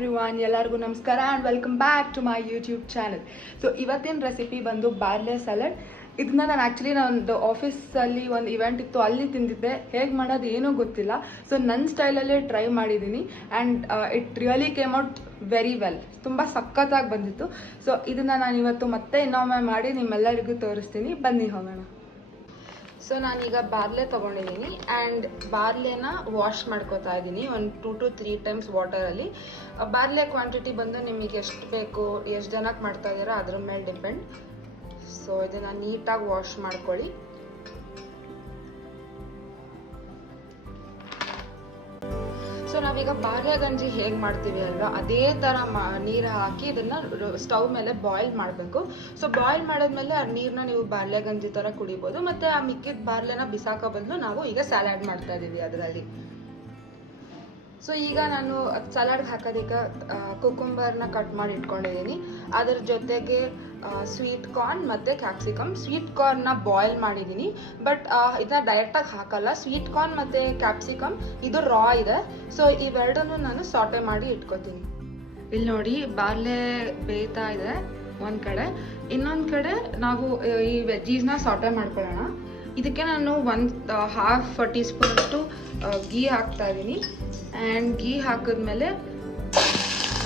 Everyone, ಎಲ್ಲರಿಗೂ ನಮಸ್ಕಾರ and welcome back to my YouTube channel. So ಇವತ್ತಿನ ರೆಸಿಪಿ ಬಂದು ಬಾರ್ಲೆ ಸಲಾಡ್. ಇದನ್ನ ನಾನು ಆ್ಯಕ್ಚುಲಿ ನಾನೊಂದು ಆಫೀಸಲ್ಲಿ ಒಂದು ಇವೆಂಟ್ ಇತ್ತು, ಅಲ್ಲಿ ತಿಂದಿದ್ದೆ. ಹೇಗೆ ಮಾಡೋದು ಏನೂ ಗೊತ್ತಿಲ್ಲ. ಸೊ ನನ್ನ ಸ್ಟೈಲಲ್ಲೇ ಟ್ರೈ ಮಾಡಿದ್ದೀನಿ and it really came out very well. ತುಂಬ ಸಖತ್ತಾಗಿ ಬಂದಿತ್ತು. ಸೊ ಇದನ್ನು ನಾನು ಇವತ್ತು ಮತ್ತೆ ಇನ್ನೊಮ್ಮೆ ಮಾಡಿ ನಿಮ್ಮೆಲ್ಲರಿಗೂ ತೋರಿಸ್ತೀನಿ. ಬನ್ನಿ ಹೋಗೋಣ. ಸೊ ನಾನೀಗ ಬಾರ್ಲೆ ತೊಗೊಂಡಿದ್ದೀನಿ ಆ್ಯಂಡ್ ಬಾರ್ಲೆನ ವಾಶ್ ಮಾಡ್ಕೋತಾ ಇದ್ದೀನಿ ಒಂದು 2 to 3 times ವಾಟರಲ್ಲಿ. ಬಾರ್ಲೆ ಕ್ವಾಂಟಿಟಿ ಬಂದು ನಿಮಗೆ ಎಷ್ಟು ಬೇಕು, ಎಷ್ಟು ಜನಕ್ಕೆ ಮಾಡ್ತಾ ಇದ್ದೀರಾ ಅದ್ರ ಮೇಲೆ ಡಿಪೆಂಡ್. ಸೊ ಇದನ್ನು ನೀಟಾಗಿ ವಾಶ್ ಮಾಡ್ಕೊಳ್ಳಿ. ಸೊ ನಾವೀಗ ಬಾರ್ಲೆ ಗಂಜಿ ಹೇಗೆ ಮಾಡ್ತೀವಿ ಅಲ್ವಾ, ಅದೇ ಥರ ನೀರು ಹಾಕಿ ಇದನ್ನು ಸ್ಟವ್ ಮೇಲೆ ಬಾಯ್ಲ್ ಮಾಡಬೇಕು. ಸೊ ಬಾಯ್ಲ್ ಮಾಡಿದ್ಮೇಲೆ ಆ ನೀರನ್ನ ನೀವು ಬಾರ್ಲೆ ಗಂಜಿ ಥರ ಕುಡಿಬೋದು. ಮತ್ತು ಆ ಮಿಕ್ಕಿದ ಬಾರ್ಲೆನ ಬಿಸಾಕೋ ಬದಲು ನಾವು ಈಗ ಸಲಾಡ್ ಮಾಡ್ತಾ ಇದ್ದೀವಿ ಅದರಲ್ಲಿ. ಸೊ ಈಗ ನಾನು ಸಲಾಡ್ಗೆ ಹಾಕೋದಕ್ಕೆ ಕುಕುಂಬರ್ನ ಕಟ್ ಮಾಡಿ ಇಟ್ಕೊಂಡಿದ್ದೀನಿ. ಅದ್ರ ಜೊತೆಗೆ ಸ್ವೀಟ್ ಕಾರ್ನ್ ಮತ್ತು ಕ್ಯಾಪ್ಸಿಕಮ್. ಸ್ವೀಟ್ ಕಾರ್ನ್ನ ಬಾಯ್ಲ್ ಮಾಡಿದ್ದೀನಿ, ಬಟ್ ಇದನ್ನ ಡೈರೆಕ್ಟಾಗಿ ಹಾಕಲ್ಲ. ಸ್ವೀಟ್ ಕಾರ್ನ್ ಮತ್ತು ಕ್ಯಾಪ್ಸಿಕಮ್ ಇದು ರಾ ಇದೆ. ಸೊ ಇವೆರಡನ್ನು ನಾನು ಸಾಟೆ ಮಾಡಿ ಇಟ್ಕೊತೀನಿ. ಇಲ್ಲಿ ನೋಡಿ, ಬಾರ್ಲೆ ಬೇಯ್ತಾ ಇದೆ ಒಂದು ಕಡೆ. ಇನ್ನೊಂದು ಕಡೆ ನಾವು ಈ ವೆಜ್ಜೀಸ್ನ ಸಾಟೆ ಮಾಡ್ಕೊಳ್ಳೋಣ. ಇದಕ್ಕೆ ನಾನು 1/2 ಟೀ ಸ್ಪೂನಷ್ಟು ಗೀ ಹಾಕ್ತಾ ಇದ್ದೀನಿ. ಆ್ಯಂಡ್ ಗೀ ಹಾಕಿದ್ಮೇಲೆ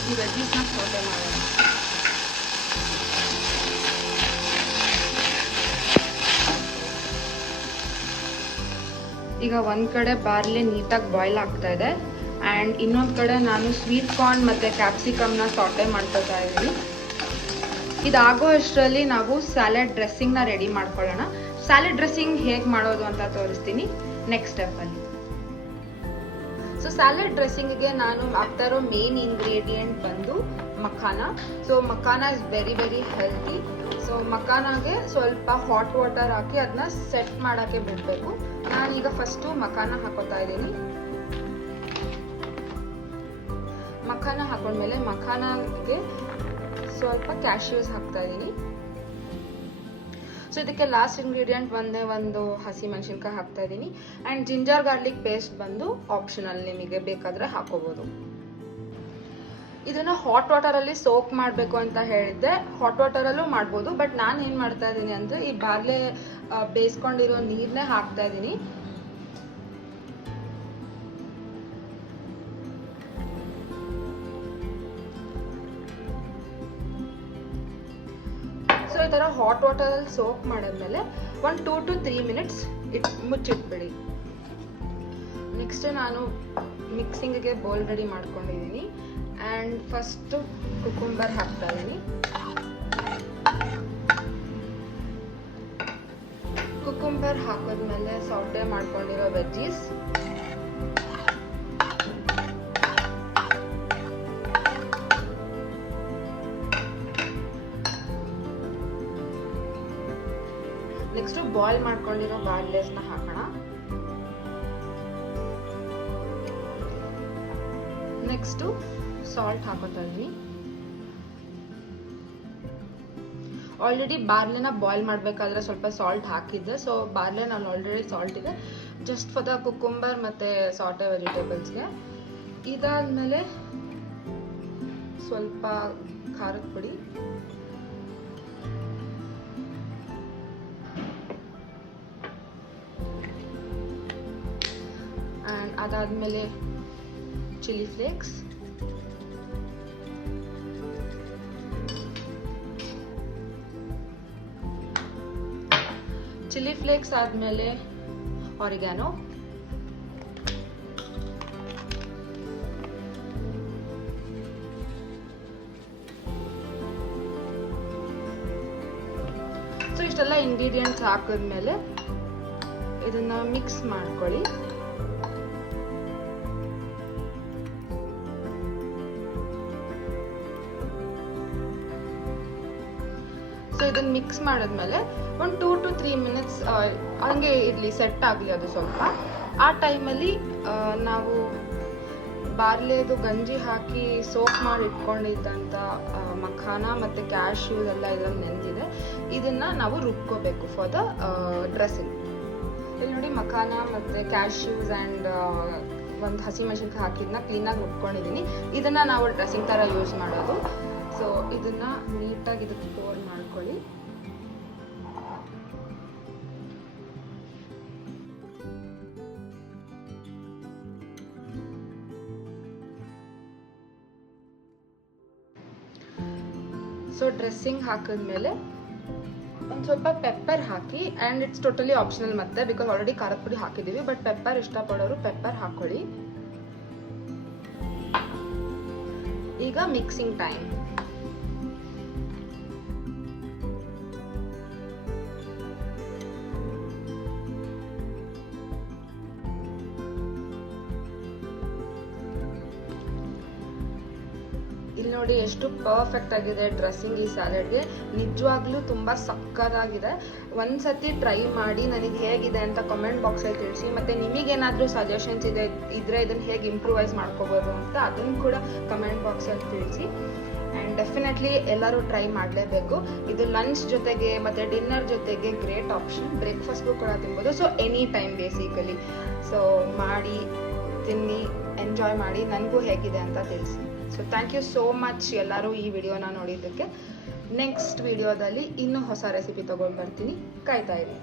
ಈ ವೆಜ್ಜೀಸ್ನ ಸಾಟೆ ಮಾಡೋಣ. ಈಗ ಒಂದು ಕಡೆ ಬಾರ್ಲೆ ನೀಟಾಗಿ ಬಾಯ್ಲ್ ಆಗ್ತಾ ಇದೆ ಆ್ಯಂಡ್ ಇನ್ನೊಂದು ಕಡೆ ನಾನು ಸ್ವೀಟ್ ಕಾರ್ನ್ ಮತ್ತು ಕ್ಯಾಪ್ಸಿಕಮ್ನ ಸಾಟೆ ಮಾಡ್ಕೊತಾ ಇದ್ದೀನಿ. ಇದಾಗೋ ಅಷ್ಟರಲ್ಲಿ ನಾವು ಸ್ಯಾಲೆಡ್ ಡ್ರೆಸ್ಸಿಂಗ್ನ ರೆಡಿ ಮಾಡ್ಕೊಳ್ಳೋಣ. ಸ್ಯಾಲೆಡ್ ಡ್ರೆಸ್ಸಿಂಗ್ ಹೇಗೆ ಮಾಡೋದು ಅಂತ ತೋರಿಸ್ತೀನಿ ನೆಕ್ಸ್ಟ್ ಸ್ಟೆಪ್ಪಲ್ಲಿ. ಸೊ ಸ್ಯಾಲೆಡ್ ಡ್ರೆಸ್ಸಿಂಗಿಗೆ ನಾನು ಹಾಕ್ತಾ ಇರೋ ಮೇನ್ ಇಂಗ್ರೀಡಿಯೆಂಟ್ ಬಂದು makhana. So makhana is very very healthy. So ಮಖಾನಾಗೆ ಸ್ವಲ್ಪ ಹಾಟ್ ವಾಟರ್ ಹಾಕಿ ಅದನ್ನ ಸೆಟ್ ಮಾಡೋಕ್ಕೆ ಬಿಡಬೇಕು. ನಾನೀಗ ಫಸ್ಟು ಮಖಾನ ಹಾಕೋತಾ ಇದ್ದೀನಿ. ಮಖಾನ ಹಾಕೊಂಡ್ಮೇಲೆ ಮಖಾನಾಗೆ ಸ್ವಲ್ಪ ಕ್ಯಾಶ್ಯೂಸ್ ಹಾಕ್ತಾ ಇದ್ದೀನಿ. ಸೊ ಇದಕ್ಕೆ ಲಾಸ್ಟ್ ಇಂಗ್ರೀಡಿಯೆಂಟ್ ಒಂದು ಹಸಿ ಮೆಣಸಿನ್ಕಾಯಿ ಹಾಕ್ತಾ ಇದ್ದೀನಿ. ಆ್ಯಂಡ್ ಜಿಂಜರ್ ಗಾರ್ಲಿಕ್ ಪೇಸ್ಟ್ ಬಂದು ಆಪ್ಷನಲ್, ನಿಮಗೆ ಬೇಕಾದರೆ ಹಾಕೋಬೋದು. ಇದನ್ನು ಹಾಟ್ ವಾಟರಲ್ಲಿ ಸೋಕ್ ಮಾಡಬೇಕು ಅಂತ ಹೇಳಿದ್ದೆ. ಹಾಟ್ ವಾಟರಲ್ಲೂ ಮಾಡ್ಬೋದು, ಬಟ್ ನಾನು ಏನು ಮಾಡ್ತಾ ಇದ್ದೀನಿ ಅಂದರೆ ಈ ಬಾರ್ಲೆ ಬೇಯಿಸ್ಕೊಂಡಿರೋ ನೀರನ್ನೇ ಹಾಕ್ತಾ ಇದ್ದೀನಿ. ಸೊ ಈ ಥರ ಹಾಟ್ ವಾಟರಲ್ಲಿ ಸೋಕ್ ಮಾಡಿದ್ಮೇಲೆ 2 to 3 minutes ಮುಚ್ಚಿಟ್ಬಿಡಿ. ನೆಕ್ಸ್ಟ್ ನಾನು ಮಿಕ್ಸಿಂಗಿಗೆ ಬೌಲ್ ರೆಡಿ ಮಾಡ್ಕೊಂಡಿದ್ದೀನಿ. ಆ್ಯಂಡ್ ಫಸ್ಟು ಕುಕುಂಬರ್ ಹಾಕ್ತಾ ಇದ್ದೀನಿ. ಕುಕುಂಬರ್ ಹಾಕಿದ್ಮೇಲೆ ಸಾಟೆ ಮಾಡ್ಕೊಂಡಿರೋ ವೆಜ್ಜೀಸ್, ನೆಕ್ಸ್ಟು ಬಾಯ್ಲ್ ಮಾಡ್ಕೊಂಡಿರೋ ಬಾರ್ಲೆಸ್ನ ಹಾಕೋಣ. ನೆಕ್ಸ್ಟು ಸಾಲ್ಟ್ ಹಾಕೋತಾ ಇದ್ದೀನಿ. ಆಲ್ರೆಡಿ ಬಾರ್ಲೆನ ಬಾಯ್ಲ್ ಮಾಡಬೇಕಾದ್ರೆ ಸ್ವಲ್ಪ ಸಾಲ್ಟ್ ಹಾಕಿದ್ದೆ. ಸೊ ಬಾರ್ಲೆ ನಾನು ಆಲ್ರೆಡಿ ಸಾಲ್ಟ್ ಇದೆ ಜಸ್ಟ್ ಫಾರ್ ದ ಕುಕುಂಬರ್ ಮತ್ತು ಸಾಟೆ ವೆಜಿಟೇಬಲ್ಸ್ಗೆ. ಇದಾದಮೇಲೆ ಸ್ವಲ್ಪ ಖಾರದ ಪುಡಿ, ಆ್ಯಂಡ್ ಅದಾದಮೇಲೆ ಚಿಲ್ಲಿ ಫ್ಲೇಕ್ಸ್, ಚಿಲ್ಲಿ ಫ್ಲೇಕ್ಸ್ ಆದಮೇಲೆ ಆರಿಗ್ಯಾನೋ, ಸೊ ಇಷ್ಟೆಲ್ಲ ಇಂಗ್ರೀಡಿಯೆಂಟ್ಸ್ ಹಾಕಿದ್ಮೇಲೆ ಇದನ್ನ ಮಿಕ್ಸ್ ಮಾಡ್ಕೊಳ್ಳಿ. ಸೊ ಇದನ್ನು ಮಿಕ್ಸ್ ಮಾಡಿದ್ಮೇಲೆ 2 to 3 minutes ಹಂಗೆ ಇರಲಿ, ಸೆಟ್ ಆಗಲಿ ಅದು ಸ್ವಲ್ಪ. ಆ ಟೈಮಲ್ಲಿ ನಾವು ಬಾರ್ಲೆದು ಗಂಜಿ ಹಾಕಿ ಸೋಕ್ ಮಾಡಿ ಇಟ್ಕೊಂಡಿದ್ದಂಥ ಮಖಾನ ಮತ್ತು ಕ್ಯಾಶ್ಯೂಸ್ ಎಲ್ಲ ಇದರಲ್ಲಿ ನೆಂದಿದೆ. ಇದನ್ನು ನಾವು ರುಬ್ಕೋಬೇಕು ಫಾರ್ ದ ಡ್ರೆಸ್ಸಿಂಗ್. ಇಲ್ಲಿ ನೋಡಿ, ಮಖಾನ ಮತ್ತು ಕ್ಯಾಶ್ಯೂಸ್ ಆ್ಯಂಡ್ ಒಂದು ಹಸಿಮೆಣಸಿನ್ಕಾಯಿ ಹಾಕಿದ್ನ ಕ್ಲೀನಾಗಿ ರುಬ್ಕೊಂಡಿದ್ದೀನಿ. ಇದನ್ನು ನಾವು ಡ್ರೆಸ್ಸಿಂಗ್ ಥರ ಯೂಸ್ ಮಾಡೋದು. ಸೊ ಇದನ್ನು ನೀಟಾಗಿ ಇದಕ್ಕೆ ಪೋರ್ ಮಾಡ್ಕೊಳ್ಳಿ. ಸೊ ಡ್ರೆಸ್ಸಿಂಗ್ ಹಾಕಿದ್ಮೇಲೆ ಒಂದು ಸ್ವಲ್ಪ pepper hockey, and it's totally optional ಮತ್ತೆ, ಬಿಕಾಸ್ ಆಲ್ರೆಡಿ ಖಾರದ ಪುಡಿ ಹಾಕಿದ್ದೀವಿ. ಬಟ್ ಪೆಪ್ಪರ್ ಇಷ್ಟಪಡೋರು ಪೆಪ್ಪರ್ ಹಾಕೊಳ್ಳಿ. ಈಗ ಮಿಕ್ಸಿಂಗ್ ಟೈಮ್. ಇಲ್ಲಿ ನೋಡಿ ಎಷ್ಟು ಪರ್ಫೆಕ್ಟ್ ಆಗಿದೆ ಡ್ರೆಸ್ಸಿಂಗ್ ಈ ಸ್ಯಾಲಡ್ಗೆ. ನಿಜವಾಗ್ಲೂ ತುಂಬ ಸಕ್ಕತ್ತಾಗಿದೆ. ಒಂದ್ಸತಿ ಟ್ರೈ ಮಾಡಿ ನನಗೆ ಹೇಗಿದೆ ಅಂತ ಕಮೆಂಟ್ ಬಾಕ್ಸಲ್ಲಿ ತಿಳಿಸಿ. ಮತ್ತು ನಿಮಗೇನಾದರೂ ಸಜೆಷನ್ಸ್ ಇದ್ರೆ ಇದನ್ನು ಹೇಗೆ ಇಂಪ್ರೂವೈಸ್ ಮಾಡ್ಕೋಬೋದು ಅಂತ ಅದನ್ನು ಕೂಡ ಕಮೆಂಟ್ ಬಾಕ್ಸಲ್ಲಿ ತಿಳಿಸಿ. ಆ್ಯಂಡ್ ಡೆಫಿನೆಟ್ಲಿ ಎಲ್ಲರೂ ಟ್ರೈ ಮಾಡಲೇಬೇಕು. ಇದು ಲಂಚ್ ಜೊತೆಗೆ ಮತ್ತು ಡಿನ್ನರ್ ಜೊತೆಗೆ ಗ್ರೇಟ್ ಆಪ್ಷನ್. ಬ್ರೇಕ್ಫಾಸ್ಟ್ಗೂ ಕೂಡ ತಿನ್ಬೋದು. So any time basically. So ಮಾಡಿ ತಿನ್ನಿ, ಎಂಜಾಯ್ ಮಾಡಿ, ನನಗೂ ಹೇಗಿದೆ ಅಂತ ತಿಳಿಸಿ. So thank you so much ಎಲ್ಲರೂ ಈ ವಿಡಿಯೋನ ನೋಡಿದ್ದಕ್ಕೆ. ನೆಕ್ಸ್ಟ್ ವಿಡಿಯೋದಲ್ಲಿ ಇನ್ನೂ ಹೊಸ ರೆಸಿಪಿ ತೊಗೊಂಡು ಬರ್ತೀನಿ, ಕಾಯ್ತಾ ಇರಿ.